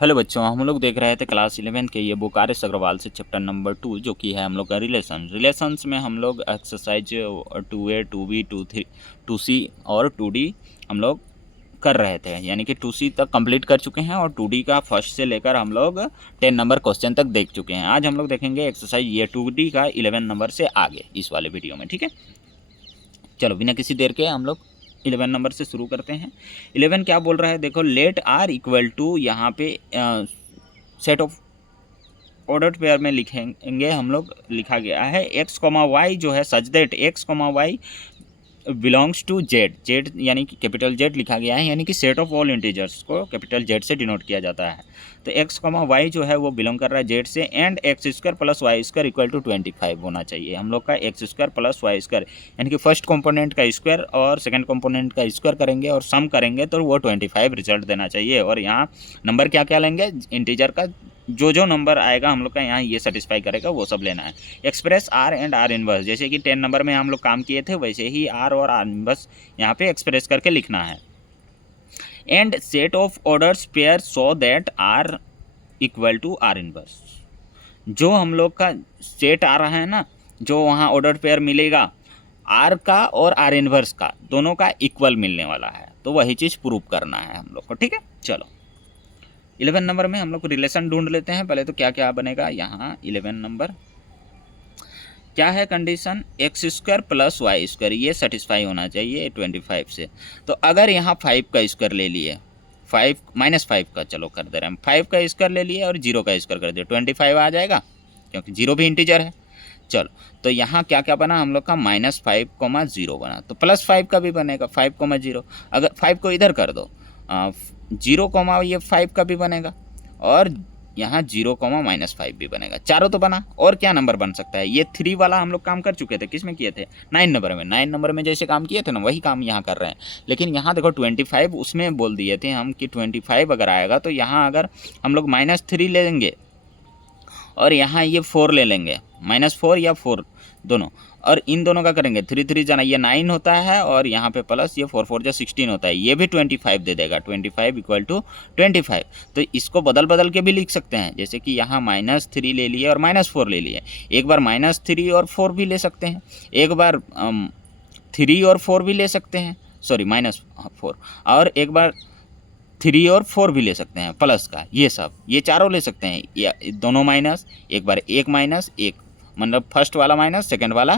Hello बच्चों, हम लोग देख रहे थे क्लास 11 के ये बुक आर.एस. अग्रवाल से चैप्टर नंबर 2 जो कि है हम लोग का रिलेशंस में हम लोग exercise 2A 2B 2C 2C और 2D हम लोग कर रहे थे, यानी कि 2C तक कंप्लीट कर चुके हैं और 2D का फर्स्ट से लेकर हम लोग 10 नंबर क्वेश्चन तक देख चुके हैं। आज हम लोग देखेंगे एक्सरसाइज ये 2D का 11 नंबर से आगे इस वाले वीडियो में। ठीक है, चलो बिना किसी देर के हम लोग 11 नंबर से शुरू करते हैं। 11 क्या बोल रहा है, देखो, लेट आर इक्वल टू, यहाँ पे सेट ऑफ ऑर्डर पेयर में लिखेंगे हम लोग, लिखा गया है एक्स कॉमा वाई जो है such that X comma Y belongs to Z. Z यानी कि कैपिटल जेड लिखा गया है, यानी कि सेट ऑफ ऑल इंटीजर्स को कैपिटल जेड से डिनोट किया जाता है। तो एक्स कॉमा वाई जो है वो बिलोंग कर रहा है जेड से, and X square plus Y square equal to 25 होना चाहिए हम लोग का। X square plus Y square यानी कि फर्स्ट कंपोनेंट का स्क्वायर और सेकंड कंपोनेंट का स्क्वायर करेंगे और सम करेंगे तो वो 25 रिजल्ट देना चाहिए। और यहाँ नंबर क्या क्या लेंगे, इंटीजर का जो नंबर आएगा हम लोग का यहाँ ये सेटिस्फाई करेगा वो सब लेना है। Express are and are inverse, जैसे कि 10 नंबर में हम लोग काम किए थे वैसे ही आर और आर इनवर्स यहाँ पे एक्सप्रेस करके लिखना है। And set of orders pair so that R equal to R inverse, जो हम लोग का सेट आ रहा है ना, जो वहाँ ऑर्डर पेयर मिलेगा आर का और आर इनवर्स का दोनों का इक्वल मिलने वाला है, तो वही चीज़ प्रूव करना है हम लोग को। ठीक है, चलो 11 नंबर में हम लोग रिलेशन ढूंढ लेते हैं। पहले तो क्या क्या बनेगा यहाँ 11 नंबर, क्या है condition, X square plus Y square ये सेटिस्फाई होना चाहिए 25 से। तो अगर यहाँ 5 का स्क्वायर ले लिए, 5 -5 का, चलो कर दे रहे हैं, 5 का स्क्वायर ले लिए और 0 का स्क्वायर कर दिए, 25 आ जाएगा क्योंकि 0 भी इंटीजर है। चलो तो यहाँ क्या क्या बना हम लोग का, -5,0 बना, तो +5 का भी बनेगा 5,0। अगर 5 को इधर कर दो, 0, ये 5 का भी बनेगा और यहाँ 0, -5 भी बनेगा, चारों तो बना। और क्या नंबर बन सकता है, ये 3 वाला हम लोग काम कर चुके थे, किस में किए थे, 9 नंबर में। 9 नंबर में जैसे काम किए थे ना वही काम यहाँ कर रहे हैं, लेकिन यहाँ देखो 25 उसमें बोल दिए थे हम कि 25 अगर आएगा तो यहाँ अगर हम लोग -3 ले लेंगे और यहाँ ये 4 ले लेंगे, -4 या 4 दोनों, और इन दोनों का करेंगे 3 3 जाना, ये 9 होता है और यहाँ पे प्लस ये 4 4 16 होता है, ये भी 25 दे देगा, 25 इक्वल टू 25। तो इसको बदल बदल के भी लिख सकते हैं, जैसे कि यहाँ -3 ले लिए और -4 ले लिए, एक बार -3 और 4 भी ले सकते हैं, एक बार 3 और 4 भी ले सकते हैं, सॉरी -4, और एक बार 3 और 4 भी ले सकते हैं प्लस का, ये सब ये चारों ले सकते हैं, या दोनों माइनस, एक बार एक माइनस एक, मतलब फर्स्ट वाला माइनस सेकंड वाला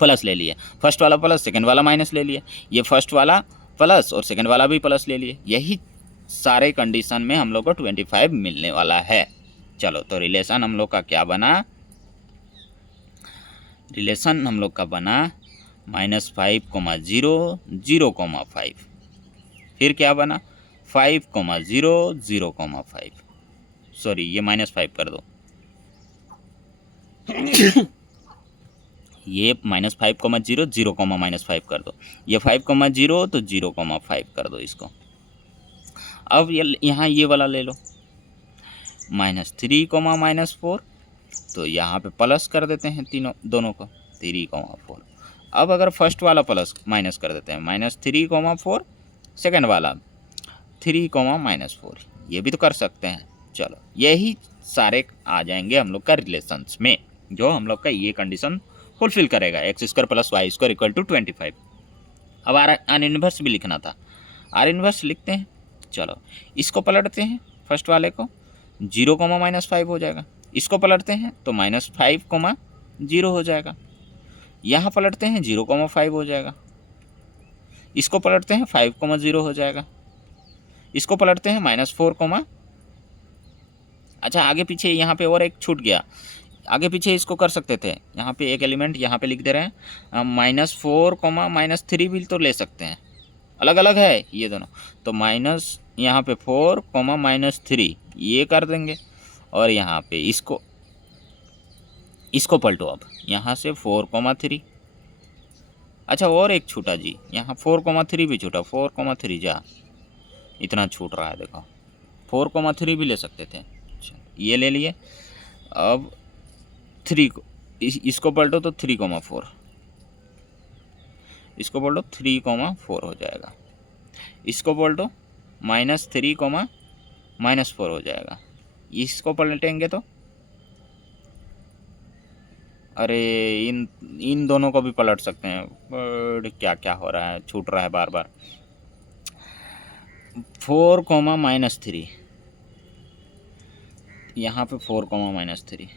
प्लस ले लिए, फर्स्ट वाला प्लस सेकंड वाला माइनस ले लिए, ये फर्स्ट वाला प्लस और सेकंड वाला भी प्लस ले लिए, यही सारे कंडीशन में हम लोग को 25 मिलने वाला है। चलो तो रिलेशन हम लोग का क्या बना, रिलेशन हम लोग का बना -5, 0, 0, 5, फिर क्या बना 5, 0, 0, 5, सॉरी ये -5 कर दो ये -5, 0, 0, -5 कर दो, ये 5, 0 तो 0, 5 कर दो इसको। अब ये यहाँ ये वाला ले लो -3, -4, तो यहाँ पे प्लस कर देते हैं तीनों दोनों को, 3, 4। अब अगर फर्स्ट वाला प्लस माइनस कर देते हैं, -3, 4, सेकेंड वाला 3, -4, ये भी तो कर सकते हैं। चलो यही सारे आ जाएंगे हम लोग का रिलेशंस में, जो हम लोग का ये कंडीशन फुलफिल करेगा, X square plus Y square equal to 25। अब आर इनवर्स भी लिखना था, आर इनवर्स लिखते हैं। चलो इसको पलटते हैं, फर्स्ट वाले को 0, -5 हो जाएगा, इसको पलटते हैं तो -5, 0 हो जाएगा, यहाँ पलटते हैं 0, 5 हो जाएगा, इसको पलटते हैं 5, 0 हो जाएगा, इसको पलटते हैं -4, अच्छा आगे पीछे यहाँ पे और एक छूट गया, आगे पीछे इसको कर सकते थे, यहाँ पे एक एलिमेंट यहाँ पे लिख दे रहे हैं, -4, -3 भी तो ले सकते हैं, अलग अलग है ये दोनों, तो माइनस यहाँ पे 4, -3 ये कर देंगे, और यहाँ पे इसको पलटो, अब यहाँ से 4, 3, अच्छा और एक छूटा जी, यहाँ 4, 3 भी छूटा, 4, 3 जा, इतना छूट रहा है देखो, 4, 3 भी ले सकते थे, अच्छा ये ले लिए। अब 3 को इसको पलटो तो 3, 4, इसको पलटो 3, 4 हो जाएगा, इसको पलटो -3, -4 हो जाएगा। इसको पलटेंगे तो अरे इन इन दोनों को भी पलट सकते हैं, बट क्या क्या हो रहा है, छूट रहा है बार बार। 4 कोमा -3, यहाँ पे 4 कोमा -3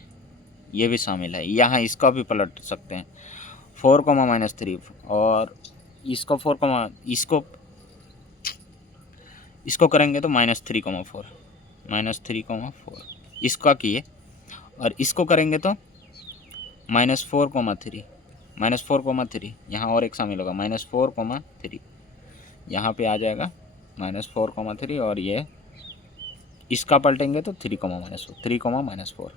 ये भी शामिल है, यहाँ इसका भी पलट सकते हैं 4 कोमा -3 और इसको 4 कोमा इसको करेंगे तो -3 कोमा 4 -3 कोमा 4 इसका किए, और इसको करेंगे तो -4 कोमा 3 -4 कोमा 3 यहाँ और एक शामिल होगा -4 कोमा 3 यहाँ पे आ जाएगा -4 कोमा 3 और ये इसका पलटेंगे तो 3 कोमा -4।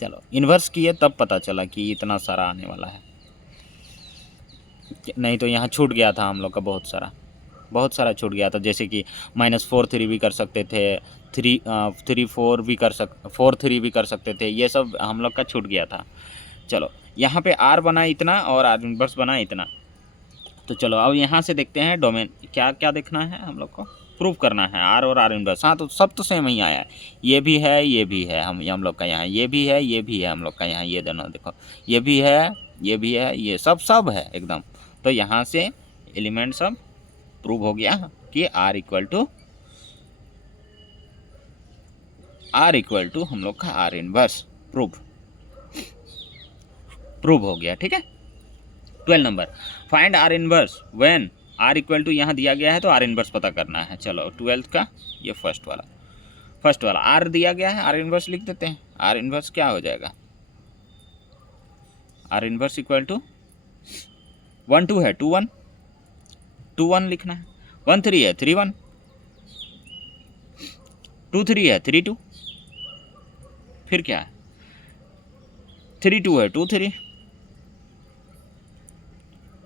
चलो इन्वर्स किए तब पता चला कि इतना सारा आने वाला है, नहीं तो यहाँ छूट गया था हम लोग का बहुत सारा छूट गया था। जैसे कि -4 3 भी कर सकते थे, 3 4 भी 4 3 भी कर सकते थे, ये सब हम लोग का छूट गया था। चलो यहाँ पे R बना इतना और R इन्वर्स बना इतना। तो चलो अब यहाँ से देखते हैं डोमेन क्या क्या देखना है हम लोग को, प्रूव करना है R और R इन्वर्स। हाँ तो सब तो सेम ही आया है, ये भी है हम लोग का यहाँ, ये भी है हम लोग का यहाँ, ये दोनों देखो ये भी है ये सब है एकदम। तो यहाँ से एलिमेंट सब प्रूव हो गया कि R इक्वल टू हम लोग का R इन्वर्स प्रूव हो गया। ठीक है। 12 number, find R inverse when R equal to, यहाँ दिया गया है तो R इन्वर्स पता करना है। चलो 12th का ये फर्स्ट वाला R दिया गया है, R इन्वर्स लिख देते हैं। R इन्वर्स क्या हो जाएगा, R इन्वर्स इक्वल टू 1 2 है 2 1 2 1 लिखना है, 1 3 है 3 1, 2 3 है 3 2, फिर क्या है 3 2 है 2 3,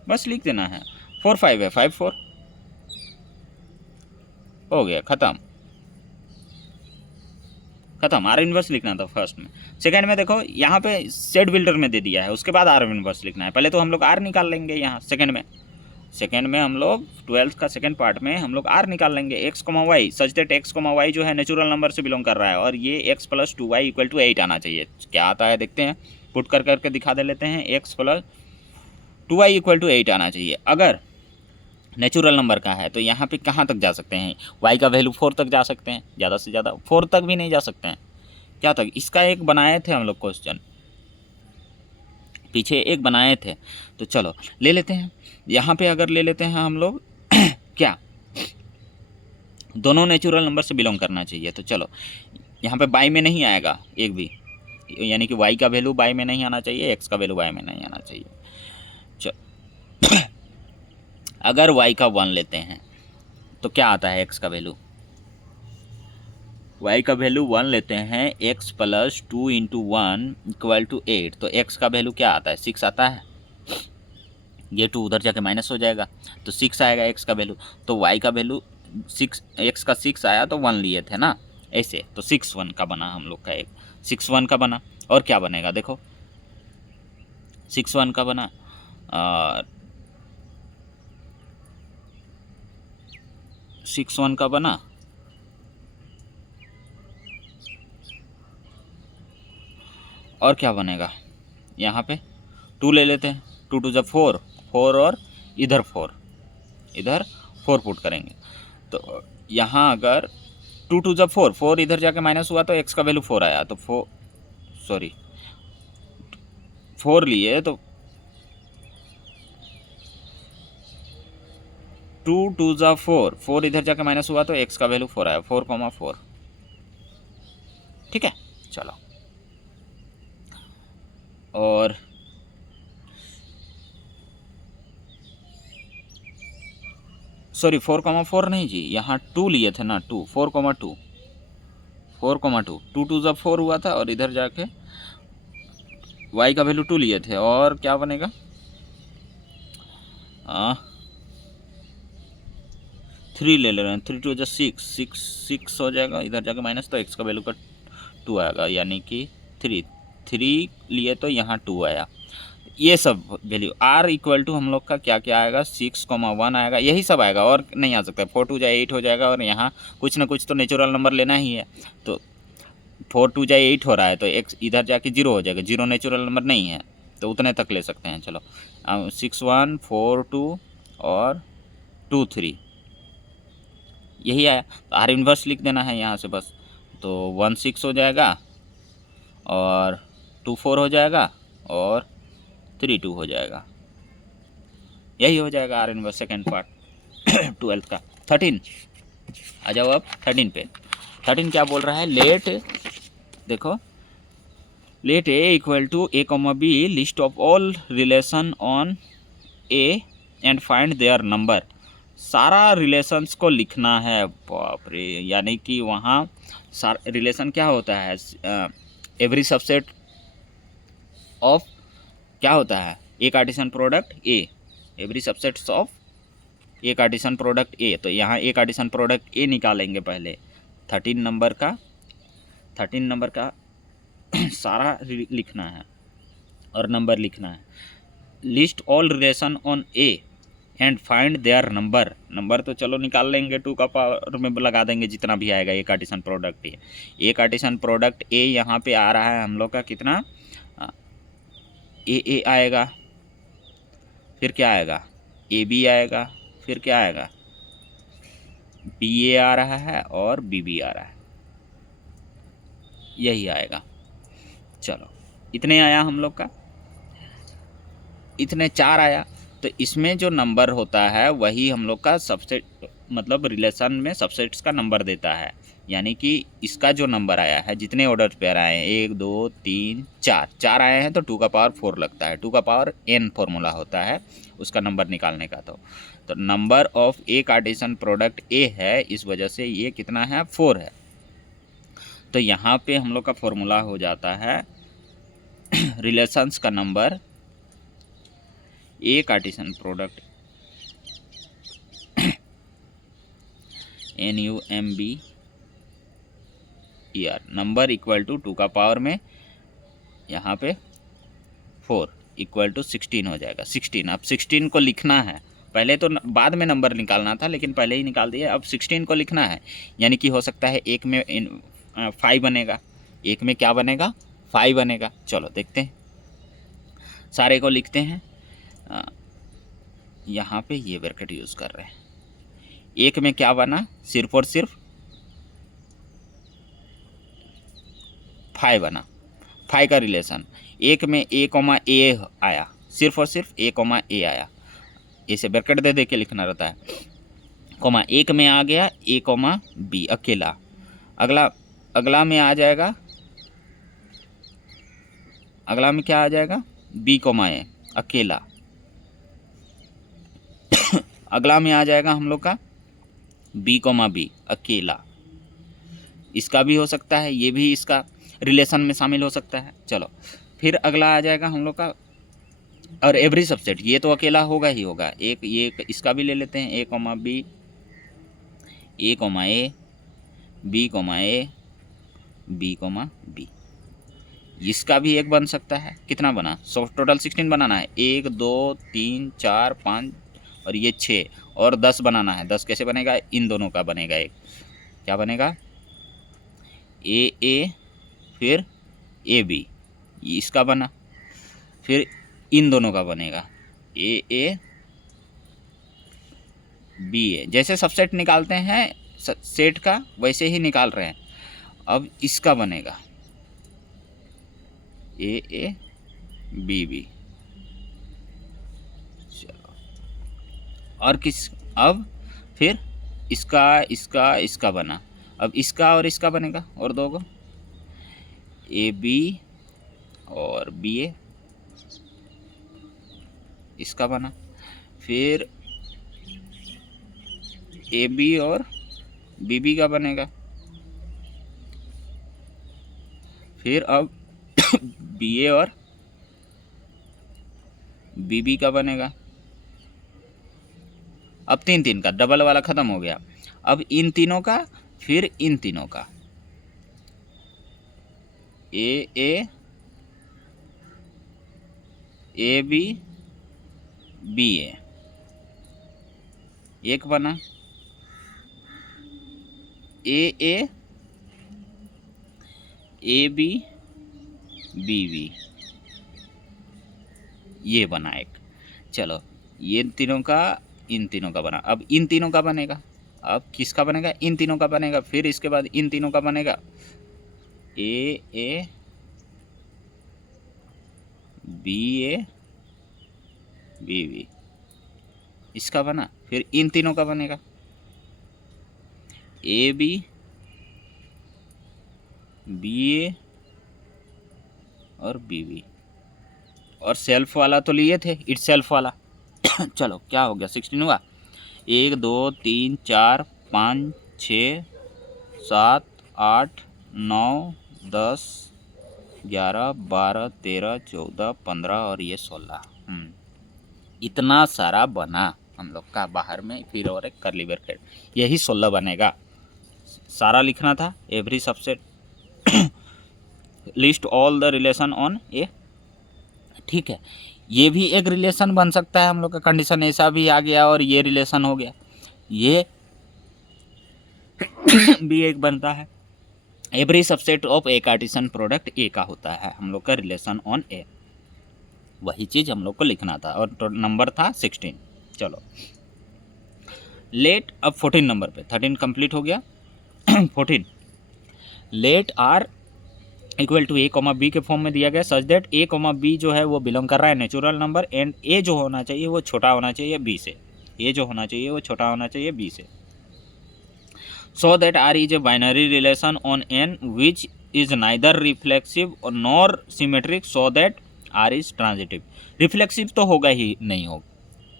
बस लिख देना है। 4 5 है 5 4, हो गया ख़त्म। R इन्वर्स लिखना था फर्स्ट में। सेकंड में देखो यहाँ पे सेट बिल्डर में दे दिया है, उसके बाद R इन्वर्स लिखना है। पहले तो हम लोग R निकाल लेंगे यहाँ सेकंड में हम लोग 12th का सेकंड पार्ट में हम लोग R निकाल लेंगे, x, y such that x, y जो है नेचुरल नंबर से बिलोंग कर रहा है और ये x + 2y = 8 आना चाहिए। क्या आता है देखते हैं, पुट करके दिखा दे लेते हैं। x + 2y = 8 आना चाहिए। अगर नेचुरल नंबर का है तो यहाँ पे कहाँ तक जा सकते हैं, y का वैल्यू 4 तक जा सकते हैं, ज़्यादा से ज़्यादा 4 तक भी नहीं जा सकते हैं। क्या तक, इसका एक बनाए थे हम लोग क्वेश्चन, पीछे एक बनाए थे। तो चलो ले लेते हैं, यहाँ पे अगर ले लेते हैं हम लोग क्या, दोनों नेचुरल नंबर से बिलोंग करना चाहिए। तो चलो यहाँ पे बाई में नहीं आएगा एक भी, यानी कि y का वैल्यू बाई में नहीं आना चाहिए, x का वैल्यू बाई में नहीं आना चाहिए। चलो अगर y का 1 लेते हैं तो क्या आता है x का वैल्यू, y का वैल्यू 1 लेते हैं, x + 2 × 1 = 8, तो x का वैल्यू क्या आता है 6 आता है, ये 2 उधर जाके माइनस हो जाएगा तो 6 आएगा x का वैल्यू। तो y का वैल्यू 6, x का 6 आया तो 1 लिए थे ना ऐसे, तो 6 1 का बना हम लोग का, एक 6 1 का बना। और क्या बनेगा देखो 6 1 का बना, और 6 1 का बना, और क्या बनेगा यहाँ पे 2 ले लेते हैं, 2 2 4 4 और इधर 4 पुट करेंगे। तो यहाँ अगर 2 2 4 4 इधर जाके माइनस हुआ तो x का वैल्यू 4 आया, तो 4 लिए तो 2 2 4 4 इधर जाके माइनस हुआ तो x का वैल्यू 4 आया, 4 4। ठीक है। चलो और सॉरी 4 4 नहीं जी, यहाँ 2 लिए थे ना, 2 4 2 2 2 4 हुआ था और इधर जाके y का वैल्यू 2 लिए थे। और क्या बनेगा 3 ले रहे हैं, 3 2 6 हो जाएगा, इधर जाके माइनस तो x का वैल्यू का 2 आएगा, यानी कि 3 लिए तो यहाँ 2 आया। ये सब वैल्यू आर इक्वल टू हम लोग का क्या क्या आएगा 6,1 आएगा, यही सब आएगा और नहीं आ सकता। 4 2 8 हो जाएगा और यहाँ कुछ ना कुछ तो नेचुरल नंबर लेना ही है, तो 4 2 8 हो रहा है तो x इधर जाके 0 हो जाएगा, 0 नेचुरल नंबर नहीं है तो उतने तक ले सकते हैं। चलो 6 1 4 2 और 2 3 यही आया, तो आर इन्वर्स लिख देना है यहाँ से बस। तो 1 6 हो जाएगा और 2 4 हो जाएगा और 3 2 हो जाएगा, यही हो जाएगा are inverse second part 12th का। 13 आ जाओ अब 13 पे। 13 क्या बोल रहा है, लेट देखो let A equal to A comma B list of all relation on A and find their number. सारा रिलेशंस को लिखना है, बाप रे, यानी कि वहाँ सारा रिलेशन क्या होता है, एवरी सबसेट ऑफ क्या होता है, A Cartesian product A, every subsets of A Cartesian product A. तो यहाँ ए कार्टेशियन प्रोडक्ट ए निकालेंगे पहले 13 नंबर का सारा लिखना है और नंबर लिखना है। List all relation on A and find their number. Number तो चलो निकाल लेंगे, 2 का पावर में लगा देंगे जितना भी आएगा A Cartesian product A. A Cartesian product A यहाँ पे आ रहा है हम लोग का कितना, ए आएगा, फिर क्या आएगा, ए बी आएगा, फिर क्या आएगा, बी ए आ रहा है और बी बी आ रहा है, यही आएगा। चलो इतने आया हम लोग का, इतने 4 आया। तो इसमें जो नंबर होता है वही हम लोग का सबसेट, मतलब रिलेशन में सबसेट्स का नंबर देता है। यानी कि इसका जो नंबर आया है, जितने ऑर्डर पेयर आए हैं 1 2 3 4 आए हैं तो 2 का पावर 4 लगता है, 2 का पावर n फॉर्मूला होता है उसका नंबर निकालने का। तो number of A Cartesian product ए है, इस वजह से ये कितना है, 4 है। तो यहाँ पे हम लोग का फॉर्मूला हो जाता है रिलेशंस का number A Cartesian product NUMBER number equal to 2 का पावर में यहाँ पे 4 इक्वल टू 16 हो जाएगा। 16, अब 16 को लिखना है, पहले तो बाद में नंबर निकालना था लेकिन पहले ही निकाल दिया। अब 16 को लिखना है, यानी कि हो सकता है एक में 5 बनेगा, एक में क्या बनेगा, 5 बनेगा। चलो देखते हैं, सारे को लिखते हैं। यहाँ पे ये ब्रैकेट यूज़ कर रहे हैं। एक में क्या बना, सिर्फ और सिर्फ 5 बना, 5 का रिलेशन। एक में ए कॉमा ए आया, सिर्फ और सिर्फ ए कॉमा ए आया, इसे ब्रैकेट दे दे के लिखना रहता है। कॉमा एक में आ गया ए कॉमा बी अकेला, अगला में आ जाएगा, अगला में क्या आ जाएगा, बी कॉमा ए अकेला। अगला में आ जाएगा हम लोग का बी कॉमा बी अकेला, इसका भी हो सकता है, ये भी इसका रिलेशन में शामिल हो सकता है। चलो फिर अगला आ जाएगा हम लोग का, और एवरी सबसेट, ये तो अकेला होगा ही होगा। एक ये इसका भी ले लेते हैं, ए कॉमा बी, ए कॉमा ए, बी कॉमा ए, बी कॉमा बी, इसका भी एक बन सकता है। कितना बना, टोटल 16 बनाना है, 1 2 3 4 5 और ये 6 और 10 बनाना है। 10 कैसे बनेगा, इन दोनों का बनेगा, एक क्या बनेगा, ए फिर ए बी, इसका बना, फिर इन दोनों का बनेगा ए बी ए। जैसे सबसेट निकालते हैं सेट का वैसे ही निकाल रहे हैं। अब इसका बनेगा ए बी बी। चलो और किस, अब फिर इसका बना, अब इसका और इसका बनेगा और दो को, ए बी और बी ए, इसका बना, फिर ए बी और बी बी का बनेगा, फिर अब बी ए और बी बी का बनेगा। अब 3 का डबल वाला ख़त्म हो गया। अब इन तीनों का, फिर इन तीनों का, ए ए बी बी एक बना, ए बी बी ये बना एक। चलो ये तीनों का इन तीनों का बना। अब इन तीनों का बनेगा, अब किसका बनेगा? इन तीनों का बनेगा। फिर इसके बाद इन तीनों का बनेगा, ए बी बी इसका बना। फिर इन तीनों का बनेगा, ए बी और बी और सेल्फ वाला तो लिए थे, इट सेल्फ वाला। चलो क्या हो गया? 16 हुआ। 1 2 3 4 5 6 7 8 9 10 11 12 13 14 15 और ये 16। इतना सारा बना हम लोग का बाहर में। फिर और एक कर्ली ब्रैकेट, यही 16 बनेगा। सारा लिखना था, every subset list all the relation on A. ठीक है, ये भी एक रिलेशन बन सकता है हम लोग का। कंडीशन ऐसा भी आ गया और ये रिलेशन हो गया, ये भी एक बनता है। Every subset of A Cartesian product ए का होता है हम लोग का रिलेशन ऑन ए। वही चीज़ हम लोग को लिखना था और तो नंबर था 16। चलो लेट, अब 14 नंबर पे, 13 कंप्लीट हो गया। 14 let R equal to A comma B के फॉर्म में दिया गया such that A comma B जो है वो बिलोंग कर रहा है नेचुरल नंबर एंड ए जो होना चाहिए वो छोटा होना चाहिए बी से। ए जो होना चाहिए वो छोटा होना चाहिए बी से। So that R is a binary relation on N which is neither reflexive nor symmetric so that R is transitive. Reflexive तो होगा ही नहीं,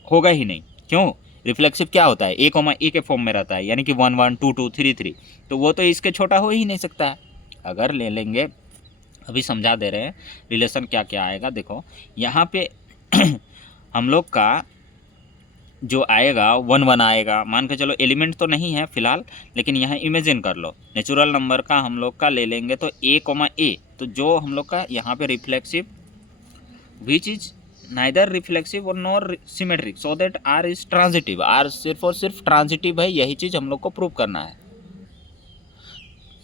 होगा ही नहीं। क्यों? रिफ्लेक्सिव क्या होता है? ए कॉमा ए के फॉर्म में रहता है, यानी कि 1 1 2 2 3 3, तो वो तो इसके छोटा हो ही नहीं सकता है। अगर ले लेंगे, अभी समझा दे रहे हैं रिलेशन क्या क्या आएगा। देखो यहाँ पे हम लोग का जो आएगा 1 1 आएगा। मान के चलो एलिमेंट तो नहीं है फिलहाल, लेकिन यहाँ इमेजिन कर लो नेचुरल नंबर का हम लोग का ले लेंगे तो ए कॉमा ए, तो जो हम लोग का यहाँ पे reflexive which is neither reflexive और nor symmetric so that R is transitive. R सिर्फ और सिर्फ ट्रांजिटिव है, यही चीज़ हम लोग को प्रूव करना है।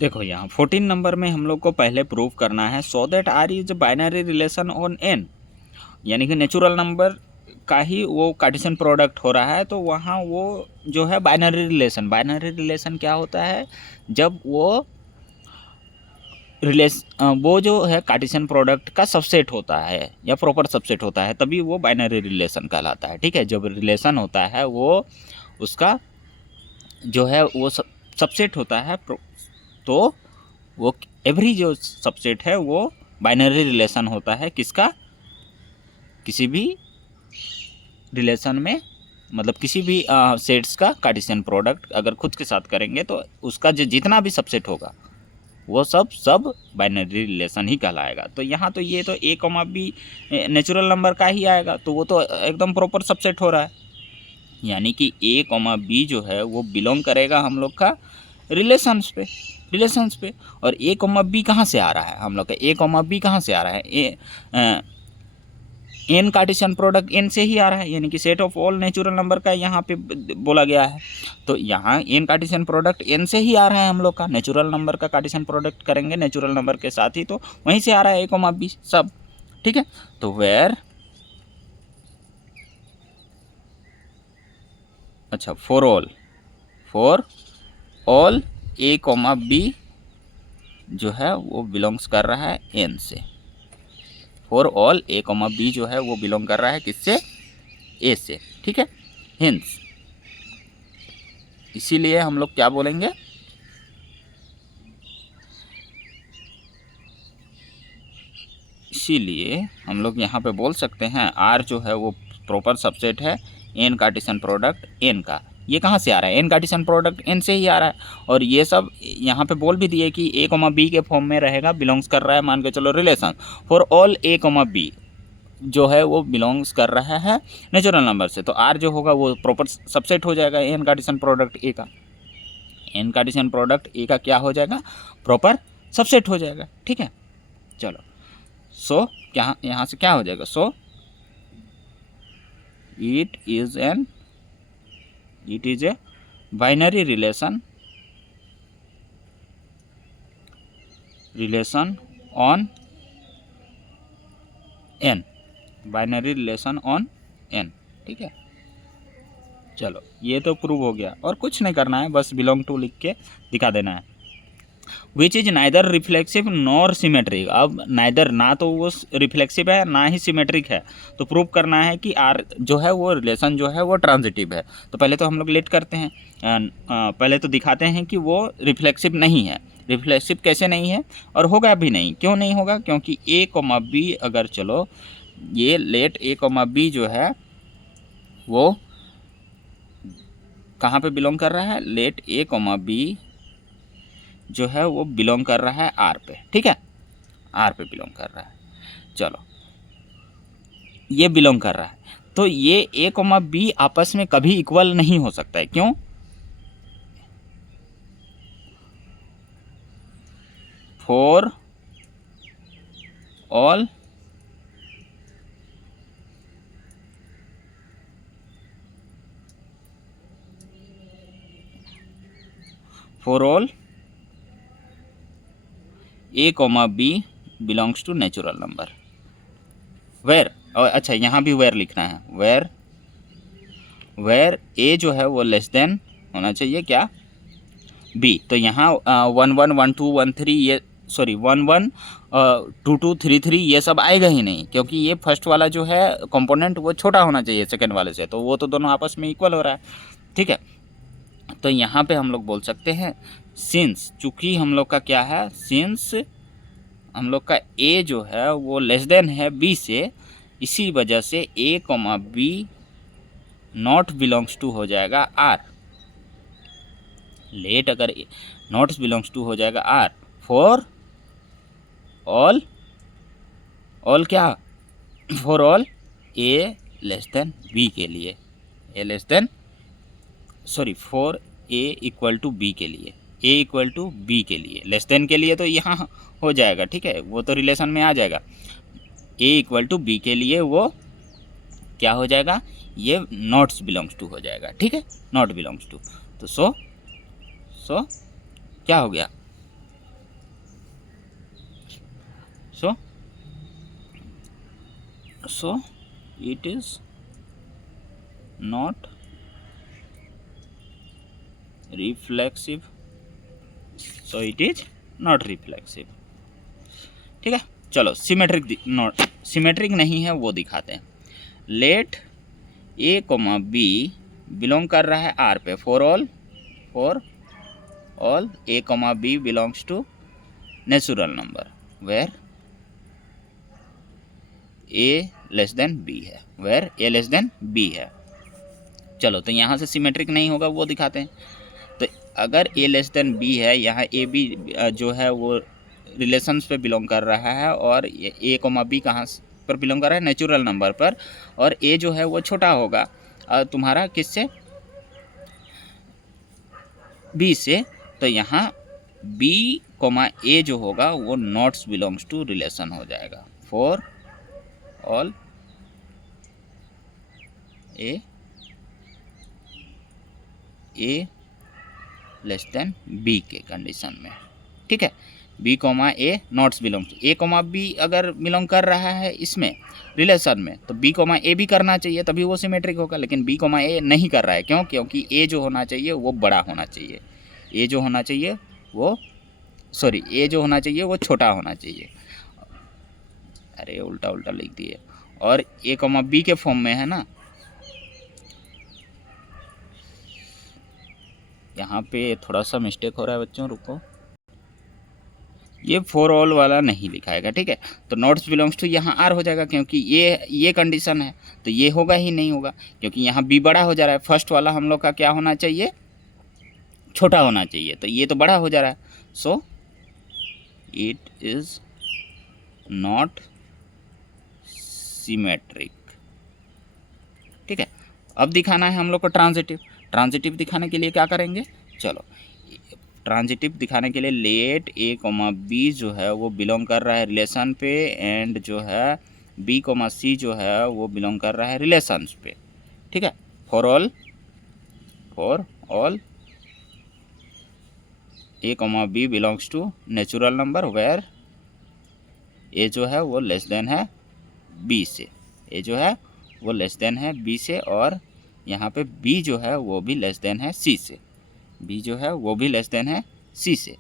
देखो यहाँ 14 नंबर में हम लोग को पहले प्रूव करना है so that R is binary relation on N, यानी कि नेचुरल नंबर का ही वो कार्टेशियन प्रोडक्ट हो रहा है। तो वहाँ वो जो है बाइनरी रिलेशन क्या होता है? जब वो वो जो है कार्टेशियन प्रोडक्ट का सबसेट होता है या प्रॉपर सबसेट होता है, तभी वो बाइनरी रिलेशन कहलाता है। ठीक है, जब रिलेशन होता है वो उसका जो है वो सबसेट होता है, तो वो एवरी जो सबसेट है वो बाइनरी रिलेशन होता है। किसका? किसी भी रिलेशन में, मतलब किसी भी सेट्स का कार्टेशियन प्रोडक्ट अगर खुद के साथ करेंगे तो उसका जो जितना भी सबसेट होगा वो सब बाइनरी रिलेशन ही कहलाएगा। तो यहाँ तो ये तो ए कॉमा बी नेचुरल नंबर का ही आएगा, तो वो तो एकदम प्रॉपर सबसेट हो रहा है। यानी कि ए कॉमा बी जो है वो बिलोंग करेगा हम लोग का रिलेशंस पे। और ए कॉमा बी कहाँ से आ रहा है? हम लोग का ए कॉमा बी कहाँ से आ रहा है? एन कार्टेशियन प्रोडक्ट एन से ही आ रहा है, यानी कि set of all natural number का यहाँ पे बोला गया है। तो यहाँ एन कार्टेशियन प्रोडक्ट एन से ही आ रहा है हम लोग का। नेचुरल नंबर का कार्टेशियन प्रोडक्ट करेंगे नेचुरल नंबर के साथ ही, तो वहीं से आ रहा है ए कॉमा बी सब। ठीक है, तो वेयर अच्छा for all A comma B जो है वो बिलोंग्स कर रहा है एन से। For all A comma B जो है वो बिलोंग कर रहा है किससे? ए से। ठीक है, हिंस इसीलिए हम लोग क्या बोलेंगे? इसीलिए हम लोग यहाँ पे बोल सकते हैं आर जो है वो प्रॉपर सबसेट है एन कार्टेशियन प्रोडक्ट एन का। ये कहाँ से आ रहा है? एन कार्टेशियन प्रोडक्ट एन से ही आ रहा है। और ये सब यहाँ पे बोल भी दिए कि ए कॉमा बी के फॉर्म में रहेगा, बिलोंग्स कर रहा है मान के चलो relation. For all A comma B जो है वो बिलोंग्स कर रहा है नेचुरल नंबर से, तो आर जो होगा वो प्रॉपर सबसेट हो जाएगा एन कार्टेशियन प्रोडक्ट ए का। एन कार्टेशियन प्रोडक्ट ए का क्या हो जाएगा? प्रॉपर सबसेट हो जाएगा। ठीक है, चलो सो क्या यहाँ से क्या हो जाएगा? सो it is a binary relation on N, binary relation on N. ठीक है, चलो ये तो प्रूव हो गया और कुछ नहीं करना है, बस बिलोंग टू लिख के दिखा देना है। विच is neither reflexive nor symmetric. अब नाइदर, ना तो वो रिफ्लेक्सिव है ना ही सिमेट्रिक है, तो प्रूव करना है कि आर जो है वो रिलेशन जो है वो ट्रांजिटिव है। तो पहले तो हम लोग लेट करते हैं, पहले तो दिखाते हैं कि वो रिफ्लेक्सिव नहीं है। रिफ्लेक्सिव कैसे नहीं है और होगा भी नहीं, क्यों नहीं होगा? क्योंकि ए कोमा बी, अगर चलो ये लेट ए कोमा बी जो है वो कहाँ पे बिलोंग कर रहा है? लेट ए कोमा बी जो है वो बिलोंग कर रहा है आर पे। ठीक है, आर पे बिलोंग कर रहा है। चलो ये बिलोंग कर रहा है, तो ये ए कोमा बी आपस में कभी इक्वल नहीं हो सकता है। क्यों? For all A comma B belongs to natural number. Where, अच्छा यहाँ भी वेर लिखना है, वेर ए जो है वो लेस देन होना चाहिए क्या? बी। तो यहाँ 1 1 1 2 1 3 ये सॉरी 1 1 2 2 3 3 ये सब आएगा ही नहीं, क्योंकि ये फर्स्ट वाला जो है कंपोनेंट वो छोटा होना चाहिए सेकंड वाले से, तो वो तो दोनों आपस में इक्वल हो रहा है। ठीक है, तो यहाँ पे हम लोग बोल सकते हैं सिंस, चूँकि हम लोग का क्या है, सिंस हम लोग का ए जो है वो लेस देन है बी से, इसी वजह से A comma B not belongs to हो जाएगा आर। लेट अगर नॉट बिलोंग्स टू हो जाएगा आर फॉर ऑल क्या? For all A less than B के लिए, A less than sorry for A equal to B के लिए, ए इक्वल टू बी के लिए, लेस देन के लिए तो यहाँ हो जाएगा। ठीक है, वो तो रिलेशन में आ जाएगा। ए इक्वल टू बी के लिए वो क्या हो जाएगा? ये नॉट्स बिलोंग्स टू हो जाएगा। ठीक है, नॉट बिलोंग्स टू, तो सो क्या हो गया? So it is not reflexive, so it is not reflexive. ठीक है, चलो सिमेट्रिक नहीं है वो दिखाते हैं। Let A comma B belong कर रहा है आर पे, for all A comma B belongs to natural number where A less than B है, where A less than B है। चलो तो यहाँ से सिमेट्रिक नहीं होगा वो दिखाते हैं। तो अगर ए लेस देन बी है, यहाँ ए बी जो है वो रिलेशंस पे बिलोंग कर रहा है, और ए कोमा बी कहाँ पर बिलोंग कर रहा है? नेचुरल नंबर पर, और ए जो है वो छोटा होगा तुम्हारा किससे? बी से। तो यहाँ बी कोमा ए जो होगा वो नॉट्स बिलोंग्स टू रिलेशन हो जाएगा, for all A less than B के कंडीशन में। ठीक है, B comma A nots belong to, A comma B अगर बिलोंग कर रहा है इसमें रिलेशन में, तो बी कोमा ए भी करना चाहिए, तभी वो सिमेट्रिक होगा। लेकिन बी कोमा ए नहीं कर रहा है, क्यों? क्योंकि ए जो होना चाहिए वो बड़ा होना चाहिए, ए जो होना चाहिए वो ए जो होना चाहिए वो छोटा होना चाहिए। अरे उल्टा लिख दिए, और ए कोमा बी के फॉर्म में है ना, यहाँ पे थोड़ा सा मिस्टेक हो रहा है बच्चों, रुको, ये फॉर ऑल वाला नहीं लिखाएगा। ठीक है, तो नॉट्स बिलोंग्स टू यहाँ आर हो जाएगा, क्योंकि ये कंडीशन है, तो ये होगा ही नहीं होगा, क्योंकि यहाँ बी बड़ा हो जा रहा है। फर्स्ट वाला हम लोग का क्या होना चाहिए? छोटा होना चाहिए, तो ये तो बड़ा हो जा रहा है, सो इट इज नॉट सिमेट्रिक। ठीक है, अब दिखाना है हम लोग को ट्रांजिटिव दिखाने के लिए क्या करेंगे? चलो ट्रांजिटिव दिखाने के लिए लेट ए कोमा बी जो है वो बिलोंग कर रहा है रिलेशन पे, एंड जो है बी कोमा सी जो है वो बिलोंग कर रहा है रिलेशंस पे। ठीक है। For all A comma B belongs to natural number where A जो है वो लेस देन है बी से, ए जो है वो लेस देन है बी से, और यहाँ पे बी जो है वो भी लेस देन है सी से, बी जो है वो भी लेस देन है सी से।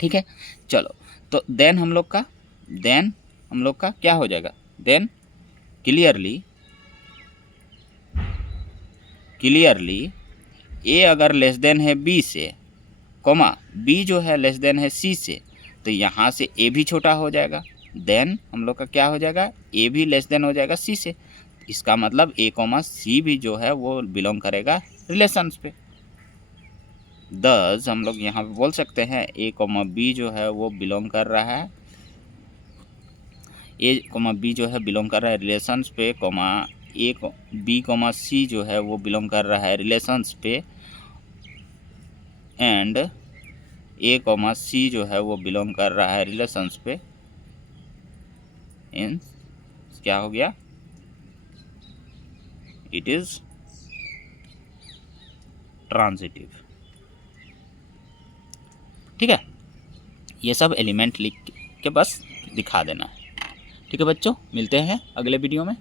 ठीक है, चलो तो देन हम लोग का क्या हो जाएगा, देन क्लियरली ए अगर लेस देन है बी से, कोमा बी जो है लेस देन है सी से, तो यहाँ से ए भी छोटा हो जाएगा, देन हम लोग का क्या हो जाएगा, ए भी लेस देन हो जाएगा सी से। इसका मतलब ए कोमा सी भी जो है वो बिलोंग करेगा रिलेशंस पे। दस हम लोग यहाँ पे बोल सकते हैं ए कोमा बी जो है वो बिलोंग कर रहा है, ए कोमा बी जो है बिलोंग कर रहा है रिलेशंस पे, comma A B comma C जो है वो बिलोंग कर रहा है रिलेशंस पे, एंड ए कोमा सी जो है वो बिलोंग कर रहा है रिलेशंस पे इन क्या हो गया, इट इज ट्रांजिटिव। ठीक है, ये सब एलिमेंट लिख के बस दिखा देना है। ठीक है बच्चों, मिलते हैं अगले वीडियो में।